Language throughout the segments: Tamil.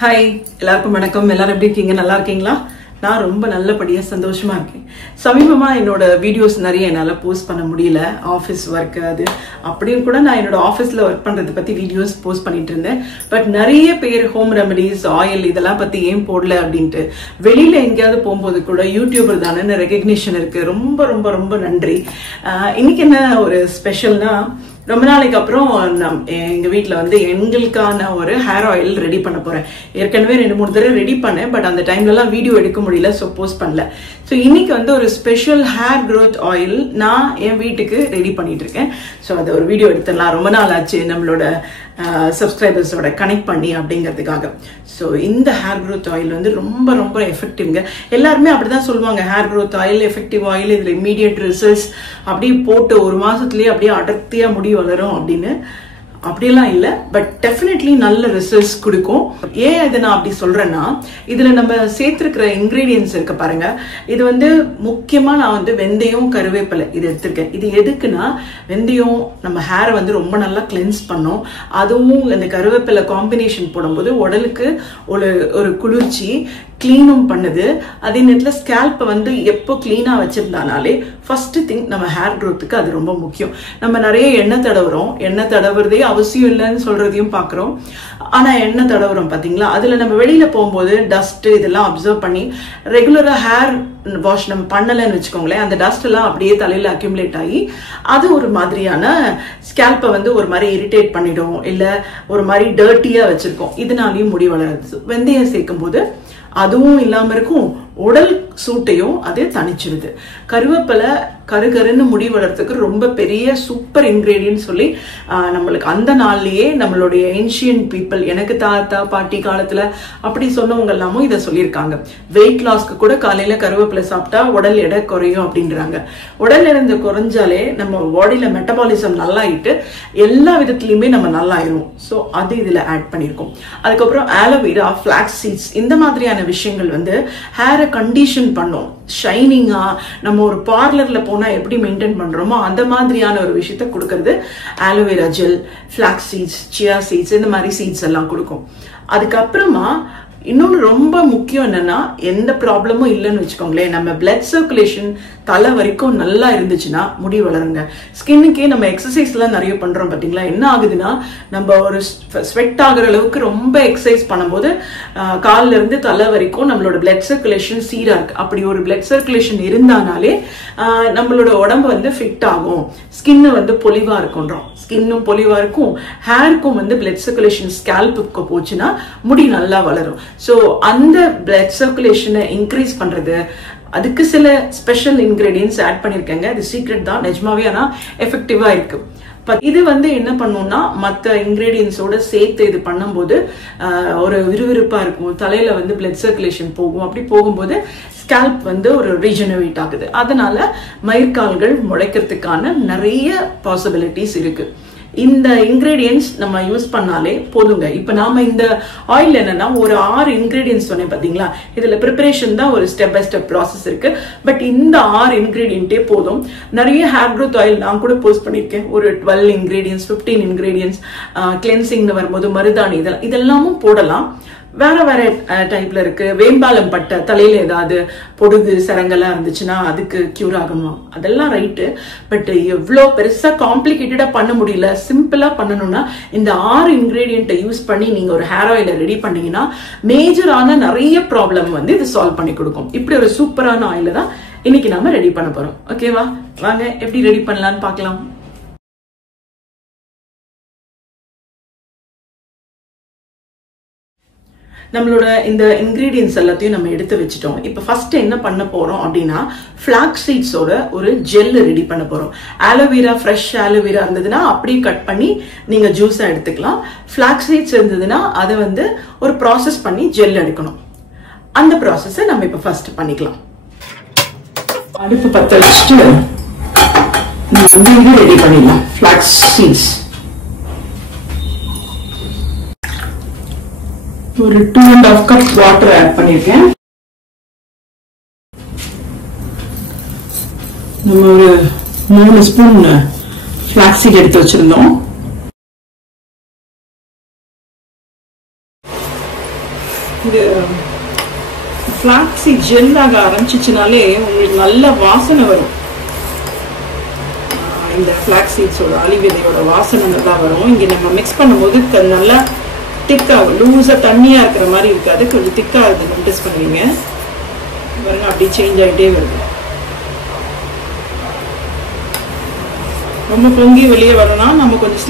Hi, எல்லாருக்கும் வணக்கம். எல்லாரும் எப்படி இருக்கீங்க? நல்லா இருக்கீங்களா? நான் ரொம்ப நல்லபடியா சந்தோஷமா இருக்கேன். சமீபமா என்னோட வீடியோஸ் நிறைய என்னால போஸ்ட் பண்ண முடியல. ஆபீஸ் வர்க் அது அப்படியும் கூட நான் என்னோட ஆபீஸ்ல வர்க் பண்றத பத்தி வீடியோஸ் போஸ்ட் பண்ணிட்டு இருந்தேன். பட் நிறைய பேர் ஹோம் ரெமடிஸ், ஆயில் இதெல்லாம் பத்தி ஏன் போடல அப்படின்ட்டு வெளியில எங்கேயாவது போகும்போது கூட யூடியூபர் தானே ரெகக்னிஷன் இருக்கு. ரொம்ப ரொம்ப ரொம்ப நன்றி. இன்னைக்கு என்ன ஒரு ஸ்பெஷல்னா, ரொம்ப நாளைக்கு அப்புறம் எங்க வீட்டுல வந்து எங்களுக்கான ஒரு ஹேர் ஆயில் ரெடி பண்ண போறேன். ஏற்கனவே 2-3 தடவை ரெடி பண்ணேன். பட் அந்த டைம்ல எல்லாம் வீடியோ எடுக்க முடியல, சோ போஸ்ட் பண்ணல. சோ இன்னைக்கு வந்து ஒரு ஸ்பெஷல் ஹேர் க்ரோத் ஆயில் நான் என் வீட்டுக்கு ரெடி பண்ணிட்டு இருக்கேன். சோ அது ஒரு வீடியோ எடுத்துடலாம். ரொம்ப நாள் ஆச்சு நம்மளோட சப்ஸ்கிரைபர்ஸோட கனெக்ட் பண்ணி அப்படிங்கிறதுக்காக. ஸோ இந்த ஹேர் க்ரோத் ஆயில் வந்து ரொம்ப ரொம்ப எஃபெக்டிவ்ங்க. எல்லாருமே அப்படிதான் சொல்லுவாங்க, hair growth oil effective oil, இதுல இம்மீடியட் ரிசல்ட்ஸ், அப்படியே போட்டு 1 மாசத்துலயே அப்படியே அடர்த்தியா முடி வளரும் அப்படின்னு. அப்படியெல்லாம் இல்லை, பட் டெஃபினெட்லி நல்ல ரிசல்ட்ஸ் கொடுக்கும். ஏன் இதை நான் அப்படி சொல்றேன்னா, இதுல நம்ம சேர்த்திருக்கிற இன்கிரீடியன்ஸ் இருக்கு பாருங்க. இது வந்து முக்கியமா நான் வந்து வெந்தயம், கருவேப்பிலை இது எடுத்திருக்கேன். இது எதுக்குன்னா, வெந்தயம் நம்ம ஹேரை வந்து ரொம்ப நல்லா கிளென்ஸ் பண்ணும். அதுவும் இந்த கருவேப்பிலை காம்பினேஷன் போடும்போது உடலுக்கு ஒரு குளிர்ச்சி, கிளீனும் பண்ணுது. அதே நேரத்தில் ஸ்கேல்ப்பை வந்து எப்போ கிளீனா வச்சிருந்தானாலே ஃபர்ஸ்ட் திங் நம்ம ஹேர் க்ரோத்துக்கு அது ரொம்ப முக்கியம். நம்ம நிறைய எண்ணெய் தடவுறோம், எண்ணெய் தடவுறதே அவசியம் இல்லைன்னு சொல்றதையும் பாக்குறோம். ஆனா எண்ணெய் தடவுறோம் பாத்தீங்களா, அதுல நம்ம வெளியில போகும்போது டஸ்ட் இதெல்லாம் அப்சர்வ் பண்ணி ரெகுலரா ஹேர் வாஷ் நம்ம பண்ணலன்னு வச்சுக்கோங்களேன், அந்த டஸ்ட் எல்லாம் அப்படியே தலையில அக்யூமுலேட் ஆகி அது ஒரு மாதிரியான ஸ்கேல்ப்பை வந்து ஒரு மாதிரி இரிட்டேட் பண்ணிடும், இல்ல ஒரு மாதிரி டர்ட்டியா வச்சிருக்கோம். இதனாலையும் முடி வளருது. வெந்தயம் சேர்க்கும் போது அதுவும் இல்லாம இருக்கும், உடல் சூட்டையும் அது தணிச்சிருது. கருவேப்பிலை கருகருன்னு முடி வளர்றதுக்கு ரொம்ப பெரிய சூப்பர் இன்கிரீடியன்ட் சொல்லி நம்மளுக்கு அந்த நாள்லயே நம்மளுடைய ஏன்ஷியன்ட் பீப்புள், எனக்கு தாத்தா பாட்டி காலத்துல அப்படி சொன்னவங்க எல்லாமும் இதை சொல்லியிருக்காங்க. வெயிட் லாஸ்க்கு கூட காலையில கருவேப்பிலை சாப்பிட்டா உடல் எடை குறையும் அப்படின்றாங்க. உடல் எடை குறைஞ்சாலே நம்ம பாடியில மெட்டபாலிசம் நல்லாயிட்டு எல்லா விதத்திலயுமே நம்ம நல்லாயிரும். ஸோ அது இதுல ஆட் பண்ணியிருக்கோம். அதுக்கப்புறம் ஆலோவேரா, ஃபிளாக்ஸ் சீட்ஸ், இந்த மாதிரியான விஷயங்கள் வந்து ஹேரை கண்டிஷன் பண்ணும். ஷைனிங்கா நம்ம ஒரு பார்லர்ல போனா எப்படி மெயின்டைன் பண்றோமோ அந்த மாதிரியான ஒரு விஷயத்த கொடுக்கறது aloe vera gel, flax seeds, chia seeds, இந்த மாதிரி சீட்ஸ் எல்லாம் கொடுக்கும். அதுக்கப்புறமா இன்னொன்று ரொம்ப முக்கியம் என்னன்னா, எந்த ப்ராப்ளமும் இல்லைன்னு வச்சுக்கோங்களேன், நம்ம பிளட் சர்க்குலேஷன் தலை வரைக்கும் நல்லா இருந்துச்சுன்னா முடி வளருங்க. ஸ்கின்னுக்கே நம்ம எக்ஸசைஸ் எல்லாம் நிறைய பண்றோம் பாத்தீங்களா, என்ன ஆகுதுன்னா நம்ம ஒரு ஸ்வெட் ஆகுற அளவுக்கு ரொம்ப எக்ஸசைஸ் பண்ணும்போது காலில இருந்து தலை வரைக்கும் நம்மளோட பிளட் சர்க்குலேஷன் சீரா இருக்கு. அப்படி ஒரு பிளட் சர்க்குலேஷன் இருந்தானாலே நம்மளோட உடம்பு வந்து ஃபிட் ஆகும், ஸ்கின்னு வந்து பொலிவா இருக்கும்ன்றோம். ஸ்கின்னும் பொலிவா இருக்கும், ஹேருக்கும் வந்து பிளட் சர்க்குலேஷன் ஸ்கேல்புக்கு போச்சுன்னா முடி நல்லா வளரும். ஸோ அந்த பிளட் சர்க்குலேஷனை இன்க்ரீஸ் பண்றது, அதுக்கு சில ஸ்பெஷல் இன்கிரீடியன்ஸ் ஆட் பண்ணிருக்கேங்க. அது சீக்ரெட் தான் நிஜமாவே, ஆனா எஃபெக்டிவா இருக்கு. இது வந்து என்ன பண்ணும்னா, மற்ற இன்கிரீடியன்ஸோட சேர்த்து இது பண்ணும்போது ஒரு விறுவிறுப்பா இருக்கும், தலையில வந்து பிளட் சர்க்குலேஷன் போகும். அப்படி போகும்போது ஸ்கேல்ப் வந்து ஒரு ரீஜெனரேட் ஆகுது. அதனால மயிர்கால்கள் முளைக்கிறதுக்கான நிறைய பாசிபிலிட்டிஸ் இருக்கு. இந்த இன்கிரீடியன்ஸ் நம்ம யூஸ் பண்ணாலே போதுங்க. இப்ப நாம இந்த ஆயில் என்னன்னா ஒரு 6 இன்கிரீடியன்ஸ் சொன்னேன் பாத்தீங்களா, இதுல ப்ரிப்பரேஷன் தான் ஒரு ஸ்டெப் பை ஸ்டெப் ப்ராசஸ் இருக்கு. பட் இந்த 6 இன்கிரீடியன்ட்டே போதும். நிறைய ஹேர் க்ரோத் ஆயில் நான் கூட போஸ்ட் பண்ணிருக்கேன், ஒரு 12 இன்கிரீடியன்ஸ், 15 இன்கிரீடியன்ஸ். கிளென்சிங்னு வரும்போது மருதாணி இதெல்லாமும் போடலாம். வேற வேற டைப்ல இருக்கு. வேம்பாலம் பட்டை, தலையில ஏதாவது பொடுகு சரங்கெல்லாம் இருந்துச்சுன்னா அதுக்கு கியூர் ஆகணும், அதெல்லாம் ரைட்டு. பட் எவ்வளோ பெருசா காம்ப்ளிகேட்டடா பண்ண முடியல, சிம்பிளா பண்ணணும்னா இந்த 6 இன்கிரீடியன்ட்டை யூஸ் பண்ணி நீங்க ஒரு ஹேர் ஆயிலை ரெடி பண்ணீங்கன்னா மேஜரான நிறைய ப்ராப்ளம் வந்து இது சால்வ் பண்ணி கொடுக்கும். இப்படி ஒரு சூப்பரான ஆயில தான் இன்னைக்கு நாம ரெடி பண்ண போறோம். ஓகேவா, வாங்க எப்படி ரெடி பண்ணலாம்னு பார்க்கலாம். நம்மளோட இந்த இன்கிரீடியன்ஸ் எல்லாத்தையும் நம்ம எடுத்து வச்சுட்டோம். இப்போ ஃபர்ஸ்ட் என்ன பண்ண போறோம் அப்படின்னா, ஃபிளாக்ஸ் சீட்ஸோட ஒரு ஜெல் ரெடி பண்ண போறோம். ஆலோவேரா, ஃப்ரெஷ் ஆலோவேரா இருந்ததுன்னா அப்படியே கட் பண்ணி நீங்க ஜூஸா எடுத்துக்கலாம். ஃபிளாக்ஸ் சீட்ஸ் இருந்ததுன்னா அதை வந்து ஒரு ப்ராசஸ் பண்ணி ஜெல் எடுக்கணும். அந்த ப்ராசஸை நம்ம இப்போ ஃபர்ஸ்ட் பண்ணிக்கலாம். அடுப்பு பற்ற வச்சுட்டு நம்ம வந்து இது ரெடி பண்ணிடலாம். ஃபிளாக்ஸ் சீட்ஸ் ஒரு 2.5 கப் வாட்டர் ஆட் பண்ணிருக்கேன். நம்ம ஒரு 3 ஸ்பூன் ஃபிளாக்ஸ் சீட் எடுத்து வச்சிருந்தோம். இது ஃபிளாக்ஸி ஜெல்லாக ஆரம்பிச்சிச்சுனாலே உங்களுக்கு நல்ல வாசனை வரும். இந்த ஃபிளாக்ஸ் சீட்ஸோட அலிவிதையோட வாசனை நல்லா வரும். இங்கே நம்ம மிக்ஸ் பண்ணும்போது நல்லா திக்காகும். லூஸாக தண்ணியாக இருக்கிற மாதிரி இருக்காது, கொஞ்சம் திக்காக இருக்குது. நோட்டீஸ் பண்ணுவீங்க பாருங்க, அப்படி சேஞ்ச் ஆகிட்டே வருது. ரொம்ப பொங்கி வெளியே வரணும்னா நம்ம கொஞ்சம்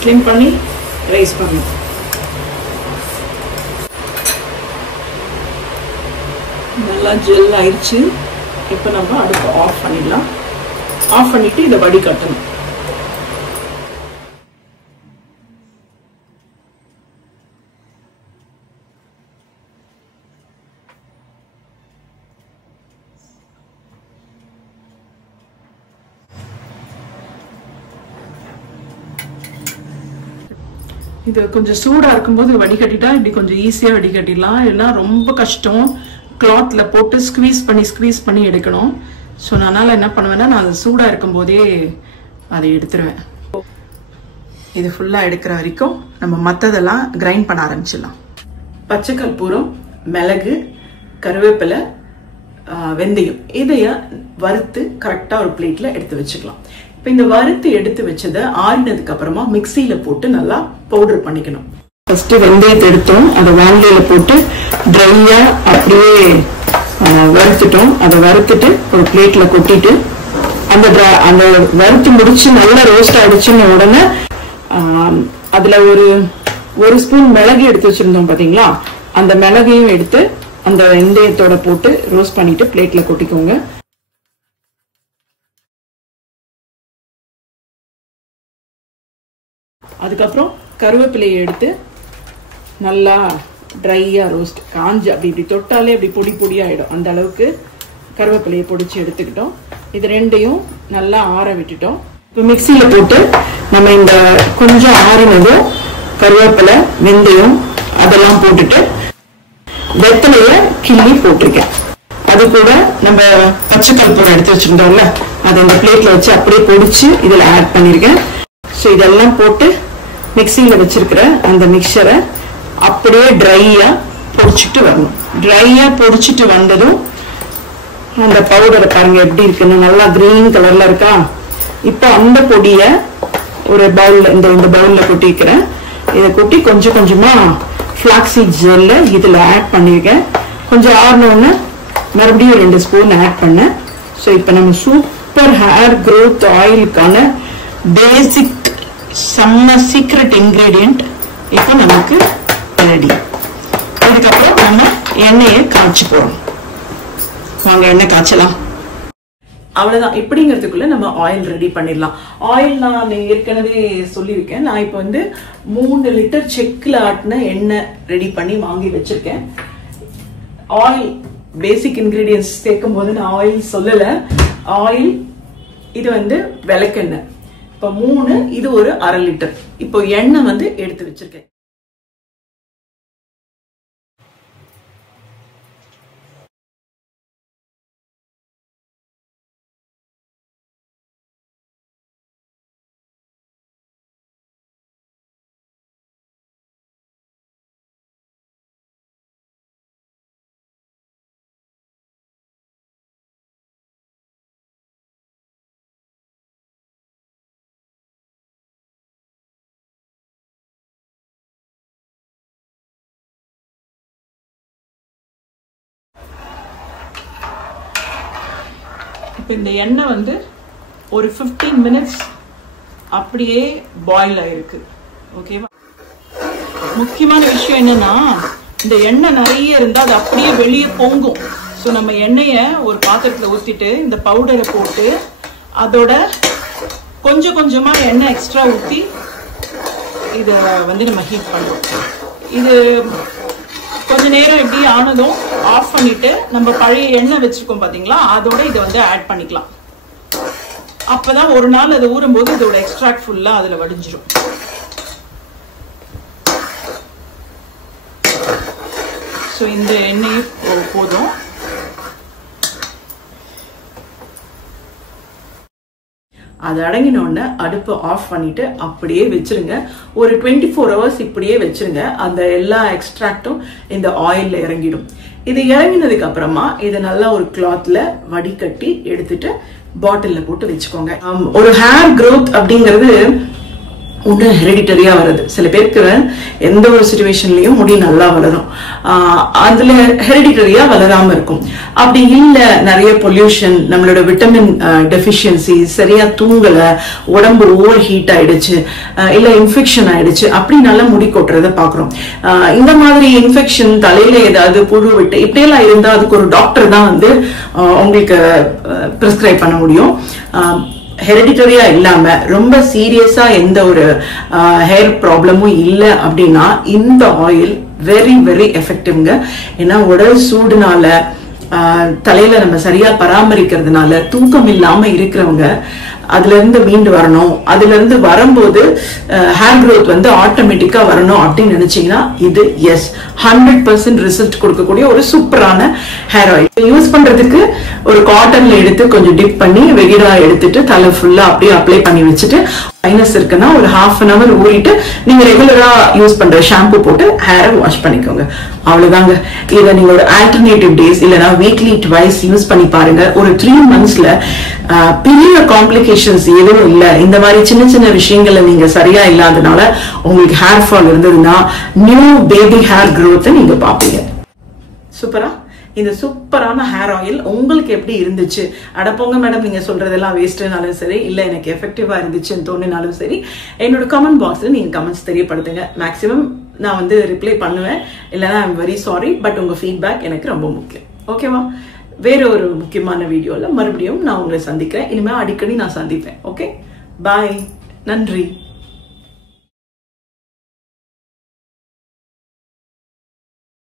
ஸ்லிம் பண்ணி ரைஸ் பண்ணணும். நல்லா ஜெல் ஆயிடுச்சு. இப்போ நம்ம அடுப்பு ஆஃப் பண்ணிடலாம். ஆஃப் பண்ணிட்டு இதை வடிகட்டணும். இது கொஞ்சம் சூடா இருக்கும்போது வடிகட்டிட்டா இப்படி கொஞ்சம் ஈஸியா வடிகட்டிடலாம். இல்லைன்னா ரொம்ப கஷ்டம், கிளாத்ல போட்டு ஸ்குவீஸ் பண்ணி எடுக்கணும். ஸோ அதனால என்ன பண்ணுவேன்னா, நான் அது சூடா இருக்கும் போதே அதை எடுத்துருவேன். இது ஃபுல்லா எடுக்கிற வரைக்கும் நம்ம மற்றதெல்லாம் கிரைண்ட் பண்ண ஆரம்பிச்சிடலாம். பச்சை கற்பூரம், மிளகு, கருவேப்பிலை, வெந்தயம் இதைய வறுத்து கரெக்டா ஒரு பிளேட்ல எடுத்து வச்சுக்கலாம். இப்போ இந்த வறுத்து எடுத்து வச்சதை ஆறினதுக்கு அப்புறமா மிக்சியில போட்டு நல்லா பவுடர் பண்ணிக்கணும். ஃபர்ஸ்ட் வெந்தயத்தை எடுத்தோம், அதை வானிலையில போட்டு ட்ரையா அப்படியே வறுத்துட்டோம். அதை வறுத்துட்டு ஒரு பிளேட்ல கொட்டிட்டு அந்த வறுத்து முடிச்சு நல்லா ரோஸ்ட் ஆயிடுச்சுன்னு உடனே அதுல ஒரு ஸ்பூன் மிளகு எடுத்து வச்சிருந்தோம் பாத்தீங்களா, அந்த மிளகையும் எடுத்து அந்த வெந்தயத்தோட போட்டு ரோஸ்ட் பண்ணிட்டு பிளேட்ல கொட்டிக்கோங்க. அதுக்கப்புறம் கருவேப்பிலையை எடுத்து நல்லா ட்ரையா ரோஸ்ட், காஞ்சு அப்படி இப்படி தொட்டாலே அப்படி பொடி பொடியாயிடும். அந்த அளவுக்கு கருவேப்பிலையை பொடிச்சு எடுத்துக்கிட்டோம். இது ரெண்டையும் நல்லா ஆற விட்டுட்டோம். இப்போ மிக்சியில போட்டு நம்ம இந்த கொஞ்சம் ஆறினதும் கருவேப்பிலை, வெந்தயம் அதெல்லாம் போட்டுட்டு வெத்தலைய கிள்ளி போட்டிருக்கேன். அது கூட நம்ம பச்சை கற்பூரம் எடுத்து வச்சிருந்தோம்ல, அதை இந்த பிளேட்ல வச்சு அப்படியே பொடிச்சு இதுல ஆட் பண்ணிருக்கேன். ஸோ இதெல்லாம் போட்டு மிக்சியில வச்சிருக்கிற அந்த மிக்சரை அப்படியே ட்ரையா பொடிச்சிட்டு வரணும். ட்ரையா பொடிச்சிட்டு வந்ததும் அந்த பவுடரை பாருங்க எப்படி இருக்குன்னு, நல்லா கிரீன் கலர்ல இருக்கா. இப்போ அந்த பொடிய ஒரு பவுல்ல, இந்த பவுல்ல கொட்டிக்கிறேன். இதை கொட்டி கொஞ்சம் கொஞ்சமா ஃபிளாக்ஸீட் ஜெல்ல இதுல ஆட் பண்ணிருக்கேன். கொஞ்சம் ஆறினோன்னு மறுபடியும் 2 ஸ்பூன் ஆட் பண்ணேன். ஸோ இப்போ நம்ம சூப்பர் ஹேர் க்ரோத் ஆயிலுக்கான பேசிக் செம்ம சீக்ரெட் இன்கிரீடியன்ட் இப்போ நமக்கு ரெடி. இதுக்கப்புறம் நம்ம எண்ணெயை காய்ச்சி போறோம். வாங்க எண்ணெய் காய்ச்சலாம். அவ்வளவுதான். இப்படிங்கிறதுக்குள்ள நம்ம ஆயில் ரெடி பண்ணிடலாம். ஆயில் நான் ஏற்கனவே சொல்லியிருக்கேன். நான் இப்போ 3 லிட்டர் செக்ல ஆட்டின எண்ணெய் ரெடி பண்ணி வாங்கி வச்சிருக்கேன். ஆயில் பேசிக் இன்கிரீடியன்ஸ் சேர்க்கும் போது நான் ஆயில் சொல்லல. ஆயில் இது விளக்கெண்ணெய். இப்போ 3, இது ஒரு 1/2 லிட்டர். இப்போ எண்ணெய் எடுத்து வச்சிருக்கேன். இந்த எண்ணெய் ஒரு 15 மினிட்ஸ் அப்படியே பாயில் ஆயிருக்கு. ஓகேவா? முக்கியமான விஷயம் என்னன்னா, இந்த எண்ணெய் நிறைய இருந்தா அது அப்படியே வெளியே பொங்கும். ஸோ நம்ம எண்ணெயை ஒரு பாத்திரத்துல ஊத்திட்டு இந்த பவுடரை போட்டு அதோட கொஞ்சம் கொஞ்சமா எண்ணெய் எக்ஸ்ட்ரா ஊத்தி இதை நம்ம ஹீட் பண்ணுவோம். இது கொஞ்ச நேரம் எப்படி ஆனதும் ஆஃப் பண்ணிட்டு நம்ம பழைய எண்ணெய் வச்சிருக்கோம் பாத்தீங்களா, அதோட இதை ஆட் பண்ணிக்கலாம். அப்பதான் ஒரு நாள் அது ஊறும் போது இதோட எக்ஸ்ட்ராக்ட் ஃபுல்லா அதுல வடிஞ்சிடும். ஸோ இந்த எண்ணெய் போதும். அது அடங்கின உடனே அடுப்பு ஆஃப் பண்ணிட்டு அப்படியே வச்சிருங்க. ஒரு 24 hours இப்படியே வச்சிருங்க. அந்த எல்லா எக்ஸ்ட்ராக்டும் இந்த ஆயில்ல இறங்கிடும். இது இறங்கினதுக்கு அப்புறமா இதை நல்லா ஒரு கிளாத்ல வடிகட்டி எடுத்துட்டு பாட்டில்ல போட்டு வச்சுக்கோங்க. ஒரு ஹேர் growth அப்படிங்கிறது ஒன்று ஹெரிடிட்டரியா வருது. சில பேருக்கு எந்த ஒரு சிச்சுவேஷன்லயும் முடி நல்லா வளரும், அதுல ஹெரிடிட்டரியா வளராம இருக்கும். அப்படி இல்லை, நிறைய பொல்யூஷன், நம்மளோட விட்டமின் டெஃபிஷியன்சி, சரியா தூங்கல, உடம்பு ஓவர் ஹீட் ஆயிடுச்சு, இல்ல இன்ஃபெக்ஷன் ஆயிடுச்சு, அப்படின்னால முடி கொட்டுறதை பாக்குறோம். இந்த மாதிரி இன்ஃபெக்ஷன், தலையில ஏதாவது புழு விட்டு இப்படியெல்லாம் இருந்தா அதுக்கு ஒரு டாக்டர் தான் வந்து உங்களுக்கு பிரிஸ்கிரைப் பண்ண முடியும். ஹெரிடிட்டரியா இல்லாம ரொம்ப சீரியஸா எந்த ஒரு ஹேர் ப்ராப்ளமும் இல்லை அப்படின்னா இந்த ஆயில் வெரி வெரி எஃபெக்டிவ்ங்க. ஏன்னா உடல் சூடுனால, தலையில நம்ம சரியா பராமரிக்கிறதுனால தூக்கம் இல்லாம இருக்கிறவங்க அதுல இருந்து மீண்டு வரணும், அதுல இருந்து வரும்போது ஹேர் growth வந்து ஆட்டோமேட்டிக்கா வரணும் அப்படின்னு நினைச்சீங்கன்னா இது 100% ரிசல்ட் கொடுக்கக்கூடிய ஒரு சூப்பரான ஹேர் ஆயில். யூஸ் பண்றதுக்கு ஒரு காட்டன்ல எடுத்து கொஞ்சம் டிப் பண்ணி வெகிடா எடுத்துட்டு தலை ஃபுல்லா அப்படியே அப்ளை பண்ணி வச்சுட்டு, மைனஸ் இருக்குன்னா ஒரு ½ an hour ஊறிட்டு நீங்க ரெகுலரா யூஸ் பண்ற ஷாம்பு போட்டு ஹேரை வாஷ் பண்ணிக்கோங்க. அவ்வளவுதாங்க. இதை நீங்க ஒரு ஆல்டர்னேட்டிவ் டேஸ் இல்லைன்னா வீக்லி ட்வைஸ் யூஸ் பண்ணி பாருங்க. ஒரு 3 monthsல பெரிய காம்ப்ளிகேஷன்ஸ் எதுவும் இல்லை. இந்த மாதிரி சின்ன சின்ன விஷயங்கள்ல நீங்க சரியா இல்லாதனால உங்களுக்கு ஹேர் ஃபால் இருந்ததுன்னா நியூ பேபி ஹேர் growth நீங்க பாப்பீங்க. சூப்பரா இந்த சூப்பரான ஹேர் ஆயில் உங்களுக்கு எப்படி இருந்துச்சு? அடப்போங்க மேடம், நீங்க சொல்றதெல்லாம் வேஸ்ட்னாலும் சரி, இல்ல எனக்கு எஃபெக்டிவா இருந்துச்சுன்னு தோணினாலும் சரி, என்னோட கமெண்ட் பாக்ஸ்ல நீங்க கமெண்ட்ஸ் தெரியப்படுத்துங்க. மேக்ஸிமம் நான் வந்து ரிப்ளை பண்ணுவேன், இல்லைன்னா ஐம் வெரி சாரி, பட் உங்க ஃபீட்பேக் எனக்கு ரொம்ப முக்கியம். ஓகேவா? வேற ஒரு முக்கியமான வீடியோல மறுபடியும் நான் உங்களை சந்திக்கிறேன். இனிமே அடிக்கடி நான் சந்திப்பேன். ஓகே, பாய், நன்றி.